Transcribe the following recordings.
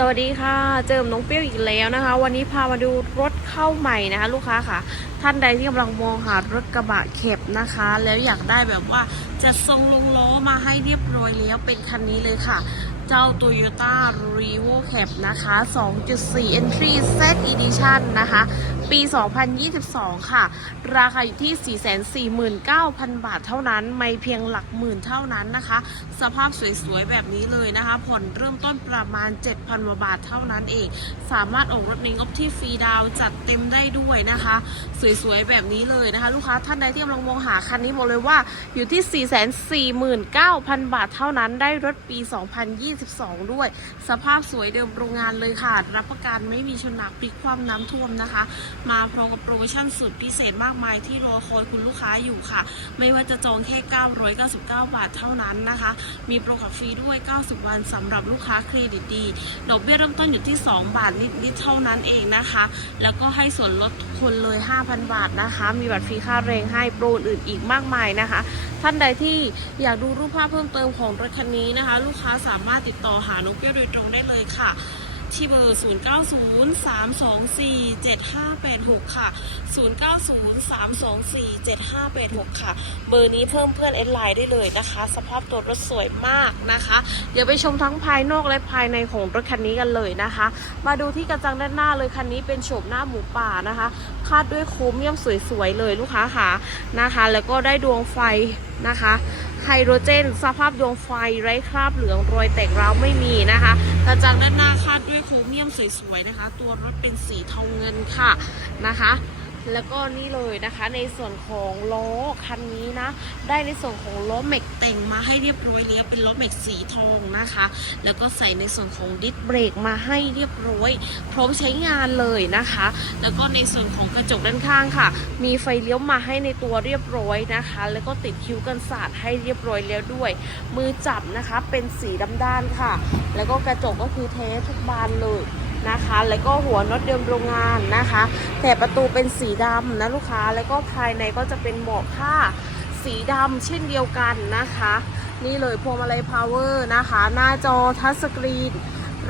สวัสดีค่ะ เจอมน้องเปรี้ยวอีกแล้วนะคะ วันนี้พามาดูรถเข้าใหม่นะคะ ลูกค้าค่ะ ท่านใดที่กำลังมองหารถกระบะเข็บนะคะ แล้วอยากได้แบบว่าจะทรงลงล้อมาให้เรียบร้อยแล้วเป็นคันนี้เลยค่ะ เจ้า Toyota r e v o Cab นะคะ 2.4 Entry Z Edition นะคะ ปี 2022 ค่ะ ราคาอยู่ที่ 449,000 บาทเท่านั้น ไม่เพียงหลักหมื่นเท่านั้นนะคะ สภาพสวยๆ แบบนี้เลยนะคะ ผ่อนเริ่มต้นประมาณ 7,000 บาทเท่านั้นเอง สามารถออกรถในงบที่ฟรีดาวจัดเต็มได้ด้วยนะคะ สวยๆ แบบนี้เลยนะคะ ลูกค้าท่านใดที่กำลังมองหาคันนี้บอกเลยว่าอยู่ที่ 449,000 บาทเท่านั้น ได้รถปี 2022 ด้วย สภาพสวยเดิมโรงงานเลยค่ะ รับประกันไม่มีชนหนักพลิกความน้ำท่วมนะคะมาพร้อมกับโปรโมชั่นสุดพิเศษมากมายที่รอคอยคุณลูกค้าอยู่ค่ะ ไม่ว่าจะจองแค่ 999 บาทเท่านั้นนะคะ มีโปรขับฟรีด้วย 90 วันสำหรับลูกค้าเครดิตดีดอกเบี้ยเริ่มต้นอยู่ที่ 2 บาทนิดๆเท่านั้นเองนะคะ แล้วก็ให้ส่วนลดคนเลย 5,000 บาทนะคะ มีบัตรฟรีค่าแรงให้โปรอื่นอีกมากมายนะคะ ท่านใดที่อยากดูรูปภาพเพิ่มเติมของรถคันนี้นะคะ ลูกค้าสามารถติดต่อหาน้องเปี้ยวโดยตรงได้เลยค่ะ ที่เบอร์ 0903247586 ค่ะ 0903247586 ค่ะ เบอร์นี้เพิ่มเพื่อนเอ็นไลน์ได้เลยนะคะ สภาพตัวรถสวยมากนะคะ เดี๋ยวไปชมทั้งภายนอกและภายในของรถคันนี้กันเลยนะคะ มาดูที่กระจังด้านหน้าเลยคันนี้เป็นโฉมหน้าหมูป่านะคะ คาดด้วยโครเมียมสวยๆเลยลูกค้าค่ะนะคะ แล้วก็ได้ดวงไฟนะคะ ไฮโดรเจน สภาพดวงไฟไร้คราบเหลืองรอยแตกร้าวไม่มีนะคะกระจังด้านหน้าคาดด้วยโครเมียมสวยๆนะคะ ตัวรถเป็นสีทองเงินค่ะนะคะ แล้วก็นี่เลยนะคะในส่วนของล้อคันนี้นะ ได้ในส่วนของล้อเมกแต่งมาให้เรียบร้อยแล้วเป็นล้อเมกสีทองนะคะ แล้วก็ใส่ในส่วนของดิสเบรกมาให้เรียบร้อย พร้อมใช้งานเลยนะคะ แล้วก็ในส่วนของกระจกด้านข้างค่ะ มีไฟเลี้ยวมาให้ในตัวเรียบร้อยนะคะ แล้วก็ติดคิ้วกันสาดให้เรียบร้อยแล้วด้วย มือจับนะคะเป็นสีดำด้านค่ะ แล้วก็กระจกก็คือเทสทุกบานเลย นะคะ แล้วก็หัวน็อตเดิมโรงงานนะคะ แต่ประตูเป็นสีดำนะลูกค้า แล้วก็ภายในก็จะเป็นเบาะผ้าสีดำเช่นเดียวกันนะคะ นี่เลยพวงมาลัยพาวเวอร์นะคะ หน้าจอทัชสกรีน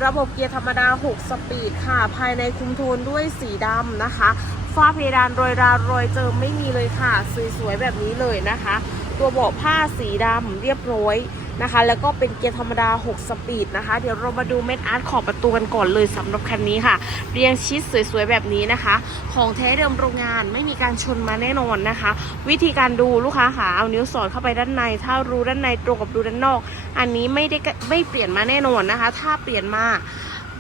ระบบเกียร์ธรรมดา 6 สปีดค่ะ ภายในคุมโทนด้วยสีดำนะคะฝ้าเพดานรอยรารอยเจิมไม่มีเลยค่ะ สวยๆ แบบนี้เลยนะคะ ตัวเบาะผ้าสีดำเรียบร้อย นะคะ แล้วก็เป็นเกียร์ธรรมดา 6 สปีดนะคะ เดี๋ยวเรามาดูเม็ดอาร์ตขอบประตูกันก่อนเลยสำหรับคันนี้ค่ะ เรียงชิดสวยๆแบบนี้นะคะ ของแท้เดิมโรงงานไม่มีการชนมาแน่นอนนะคะ วิธีการดูลูกค้าหาเอานิ้วสอดเข้าไปด้านใน ถ้ารูด้านในตรงกับรูด้านนอก อันนี้ไม่ได้ไม่เปลี่ยนมาแน่นอนนะคะ ถ้าเปลี่ยนมา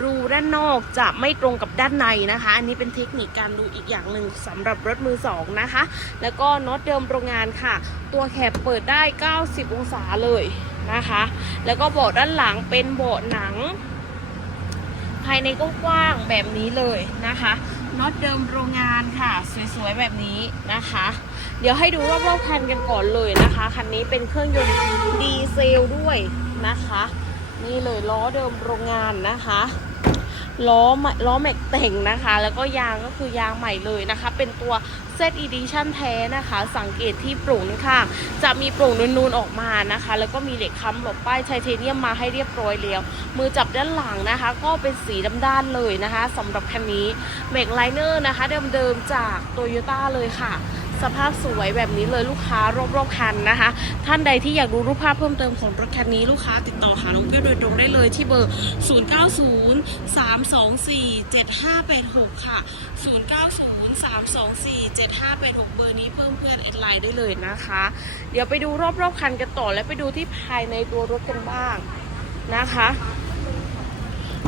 รูด้านนอกจะไม่ตรงกับด้านในนะคะ อันนี้เป็นเทคนิคการดูอีกอย่างหนึ่งสำหรับรถมือสองนะคะ แล้วก็น็อตเดิมโรงงานค่ะ ตัวแคบเปิดได้ 90 องศาเลย นะคะ แล้วก็เบาะด้านหลังเป็นเบาะหนัง ภายในก็กว้างแบบนี้เลยนะคะน็อตเดิมโรงงานค่ะ สวยๆแบบนี้นะคะ เดี๋ยวให้ดูรอบๆคันกันก่อนเลยนะคะคันนี้เป็นเครื่องยนต์ดีเซลด้วยนะคะ นี่เลยล้อเดิมโรงงานนะคะ ล้อใหม่ล้อแม็กแต่งนะคะ แล้วก็ยางก็คือยางใหม่เลยนะคะ เป็นตัว Z Edition แท้นะคะ สังเกตที่โปร่งนี่ค่ะจะมีโปร่งนูนๆออกมานะคะ แล้วก็มีเหล็กค้ำหลบป้ายไทเทเนียมมาให้เรียบร้อยแล้ว มือจับด้านหลังนะคะ ก็เป็นสีดำด้านเลยนะคะสำหรับคันนี้เบรกไลเนอร์นะคะ เดิมๆจากโตโยต้าเลยค่ะ สภาพสวยแบบนี้เลยลูกค้ารอบๆคันนะคะ ท่านใดที่อยากดูรูปภาพเพิ่มเติมของรถคันนี้ลูกค้าติดต่อหาน้องเปี้ยวโดยตรงได้เลยที่เบอร์ 0903247586 ค่ะ 0903247586 เบอร์นี้เพิ่มเพื่อนอีกไลน์ได้เลยนะคะ เดี๋ยวไปดูรอบๆคันกันต่อและไปดูที่ภายในตัวรถกันบ้างนะคะ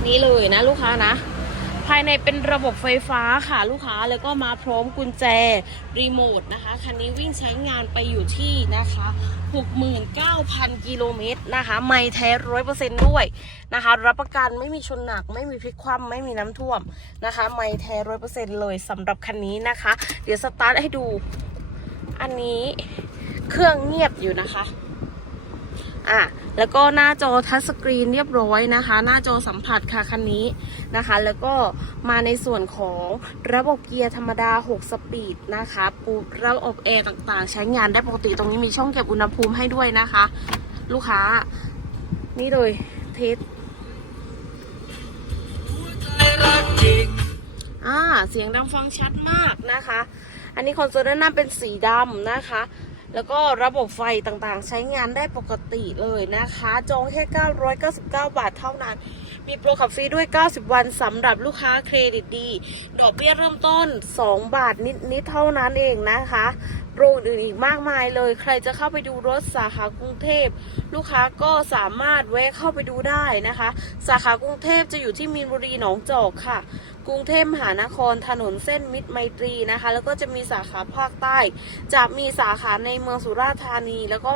นี่เลยนะลูกค้านะ ภายในเป็นระบบไฟฟ้าค่ะลูกค้าแล้วก็มาพร้อมกุญแจรีโมทนะคะคันนี้วิ่งใช้งานไปอยู่ที่นะคะ 69,000 กิโลเมตรนะคะ ไม่แท้ร้อยเปอร์เซ็นด้วยนะคะ รับประกันไม่มีชนหนัก ไม่มีพลิกคว่ำไม่มีน้ำท่วมนะคะ ไม่แท้ร้อยเปอร์เซ็นเลยสำหรับคันนี้นะคะ เดี๋ยวสตาร์ทให้ดู อันนี้เครื่องเงียบอยู่นะคะ อะแล้วก็หน้าจอทัชสกรีนเรียบร้อยนะคะ หน้าจอสัมผัสค่ะคันนี้นะคะ แล้วก็มาในส่วนของระบบเกียร์ธรรมดา 6 สปีดนะคะปูระบบแอร์ต่างๆ ใช้งานได้ปกติตรงนี้มีช่องเก็บอุณหภูมิให้ด้วยนะคะ ลูกค้า นี่เลยเทสเสียงดังฟังชัดมากนะคะ อันนี้คอนโซลด้านหน้าเป็นสีดำนะคะ แล้วก็ระบบไฟต่างๆ ใช้งานได้ปกติเลยนะคะ จองแค่ 999 บาทเท่านั้น มีโปรขับฟรีด้วย 90 วันสำหรับลูกค้าเครดิตดี ดอกเบี้ยเริ่มต้น 2 บาทนิดๆเท่านั้นเองนะคะโปรอื่นๆอีกมากมายเลย ใครจะเข้าไปดูรถสาขากรุงเทพ ลูกค้าก็สามารถแวะเข้าไปดูได้นะคะ สาขากรุงเทพจะอยู่ที่มีนบุรีหนองจอกค่ะ กรุงเทพมหานครถนนเส้นมิตรไมตรีนะคะ แล้วก็จะมีสาขาภาคใต้ จะมีสาขาในเมืองสุราษฎร์ธานี แล้วก็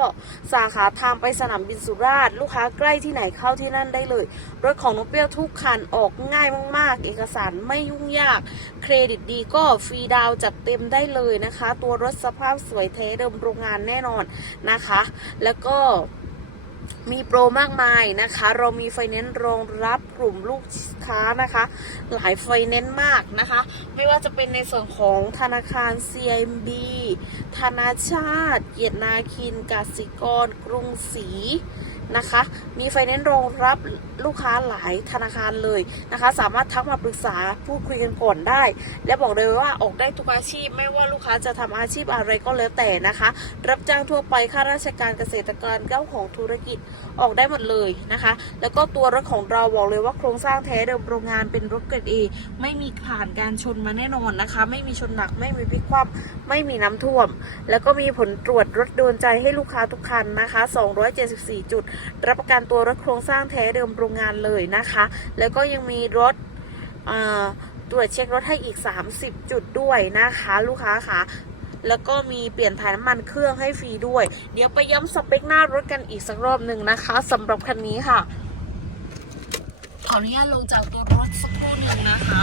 สาขาทางไปสนามบินสุราษฎร์ลูกค้าใกล้ที่ไหนเข้าที่นั่นได้เลย รถของน้องเปรี้ยวทุกคันออกง่ายมาก ๆ เอกสารไม่ยุ่งยาก เครดิตดีก็ฟรีดาวจัดเต็มได้เลยนะคะ ตัวรถสภาพสวยเทเดิมโรงงานแน่นอนนะคะ แล้วก็ มีโปรมากมายนะคะ เรามีไฟแนนซ์รองรับกลุ่มลูกค้านะคะ หลายไฟแนนซ์มากนะคะ ไม่ว่าจะเป็นในส่วนของธนาคาร CMB ธนาชาติ เกียรตินาคิน กสิกร กรุงศรี นะคะ มีไฟแนนซ์รองรับลูกค้าหลายธนาคารเลยนะคะ สามารถทักมาปรึกษาพูดคุยกันก่อนได้ และบอกเลยว่าออกได้ทุกอาชีพ ไม่ว่าลูกค้าจะทำอาชีพอะไรก็แล้วแต่นะคะ รับจ้างทั่วไปข้าราชการเกษตรกรเจ้าของธุรกิจออกได้หมดเลยนะคะ แล้วก็ตัวรถของเราบอกเลยว่าโครงสร้างแท้เดิมโรงงานเป็นรถเกรดเอไม่มีผ่านการชนมาแน่นอนนะคะ ไม่มีชนหนักไม่มีพลิกคว่ำไม่มีน้ำท่วม แล้วก็มีผลตรวจรถโดนใจให้ลูกค้าทุกคันนะคะ 274 จุดรับประกันตัวรถโครงสร้างแท้เดิมโรงงานเลยนะคะ แล้วก็ยังมีรถตรวจเช็ครถให้อีก 30 จุดด้วยนะคะ ลูกค้าค่ะแล้วก็มีเปลี่ยนถ่ายน้ำมันเครื่องให้ฟรีด้วย เดี๋ยวไปย้ำสเปคหน้ารถกันอีกสักรอบหนึ่งนะคะสำหรับคันนี้ค่ะ ขออนุญาตลงจากตัวรถสักครู่หนึ่งนะคะ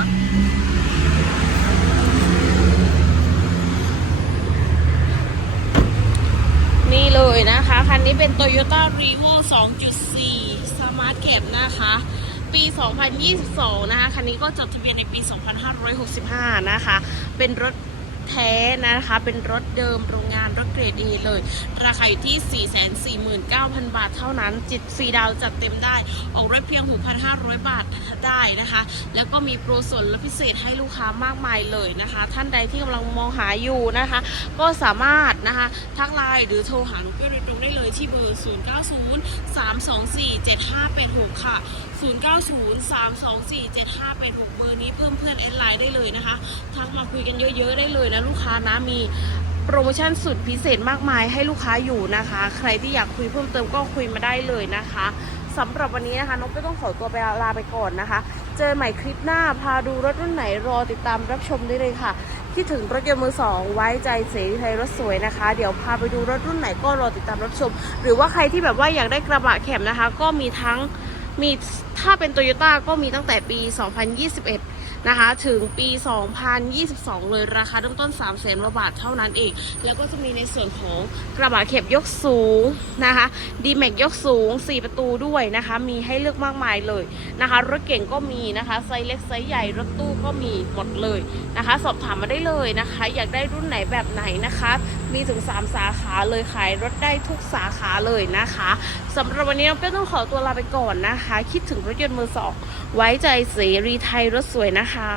นี่เลยนะคะ คันนี้เป็น Toyota r e v o 2.4 Smart Cab นะคะ ปี 2022 นะคะ คันนี้ก็จดทะเบียนในปี 2565 นะคะ เป็นรถ แท้นะคะ เป็นรถเดิมโรงงานรถเกรด A เลย ราคาอยู่ที่ 449,000 บาทเท่านั้น จิตฟรีดาวจัดเต็มได้ ออกรถเพียง 6,500 บาทได้นะคะ แล้วก็มีโปรส่วนลดพิเศษให้ลูกค้ามากมายเลยนะคะ ท่านใดที่กำลังมองหาอยู่นะคะ ก็สามารถนะคะทักไลน์หรือโทรหาหนูเปี้ยโดยตรงได้เลยที่เบอร์ 090 324 7586 ค่ะ 090 324 7586 เบอร์นี้เพิ่มเพื่อนแอดไลน์ได้เลยนะคะทักมาคุยกันเยอะๆได้เลยนะลูกค้านะมีโปรโมชั่นสุดพิเศษมากมายให้ลูกค้าอยู่นะคะ ใครที่อยากคุยเพิ่มเติมก็คุยมาได้เลยนะคะสำหรับวันนี้นะคะน้องก็ต้องขอตัวไปลาไปก่อนนะคะ เจอใหม่คลิปหน้าพาดูรถรุ่นไหนรอติดตามรับชมได้เลยค่ะคิดถึงรถยนต์มือสองไว้ใจเสรีไทยรถสวยนะคะ เดี๋ยวพาไปดูรถรุ่นไหนก็รอติดตามรับชม หรือว่าใครที่แบบว่าอยากได้กระบะแคมนะคะ ก็มีทั้งมีถ้าเป็นโตโยต้าก็มีตั้งแต่ปี 2021 นะคะ ถึงปี 2022 เลยราคาเริ่มต้น 3 0 0 0 0 0บาทเท่านั้นเอง แล้วก็จะมีในส่วนของกระบะเข็บยกสูงนะคะดีแม็กยกสูง 4 ประตูด้วยนะคะ มีให้เลือกมากมายเลยนะคะ รถเก่งก็มีนะคะไซส์เล็กไซส์ใหญ่รถตู้ก็มีหมดเลยนะคะ สอบถามมาได้เลยนะคะ อยากได้รุ่นไหนแบบไหนนะคะ มีถึง 3 สาขาเลยขายรถได้ทุกสาขาเลยนะคะสำหรับวันนี้น้องเป้ต้องขอตัวลาไปก่อนนะคะ คิดถึงรถยนต์มือสองไว้ใจเสรีไทยรถสวยนะคะ